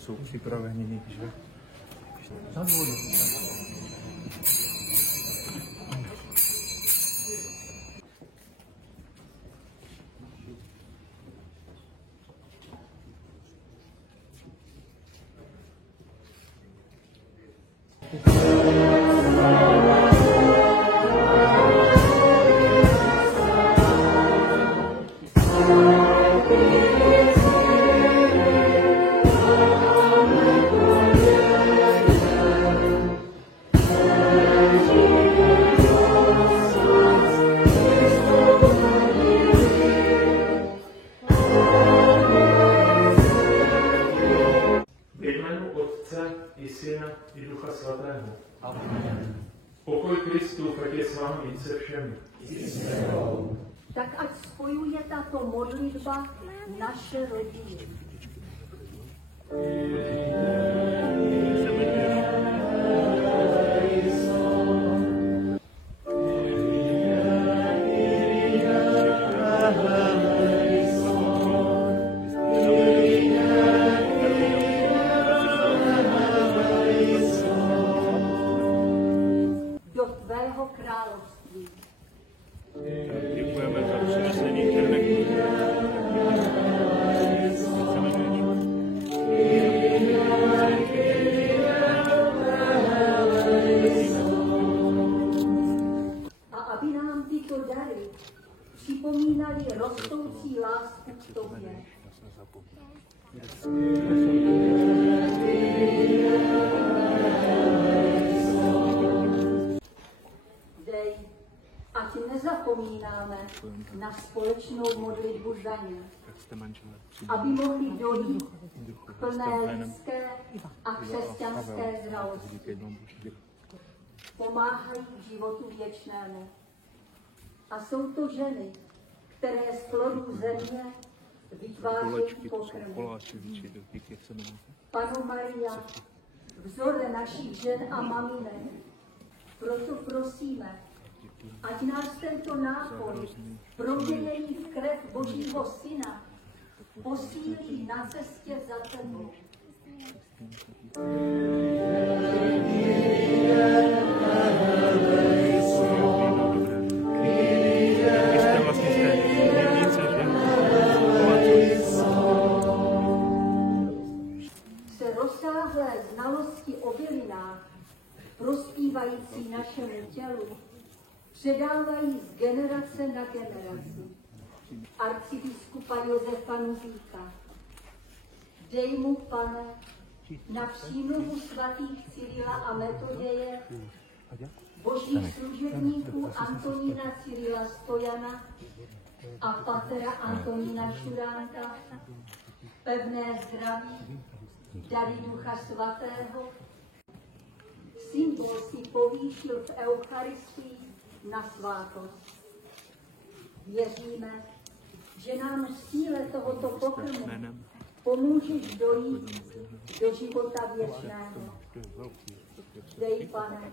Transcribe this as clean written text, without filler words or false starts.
jsou připraveni, že? Na vodu. I Syna, i Ducha Svatého. Amen. Pokoj Kristův, ať je s vámi se všemi. Tak ať spojuje tato modlitba naše rodiny. Království. Děkujeme za přinesení červených. A aby nám tyto dary připomínali rostoucí lásku k tobě. Ať nezapomínáme na společnou modlitbu za ně, aby mohli dojít k plné lidské a křesťanské zralosti. Pomáhají k životu věčnému. A jsou to ženy, které z plodů země vytvářejí pokrmy. Panno Maria, vzore našich žen a maminek, proto prosíme, ať nás tento nápoj, proměněný v krev Božího Syna, posílí na cestě za tebou. Se rozsáhlé znalosti o bylinách, prospívající našemu tělu, předávají z generace na generaci. Arcibiskupa Josefa Nuzíka. Dej mu, Pane, na přímluvu svatých Cyrila a Metoděje, božích služebníků Antonína Cyrila Stojana a patera Antonína Šuránka, pevné zdraví, dary Ducha Svatého. Symbol si povýšil v Eucharistii na svátost. Věříme, že nám v síle tohoto pokrmu pomůžeš dojít do života věčného. Dej, Pane,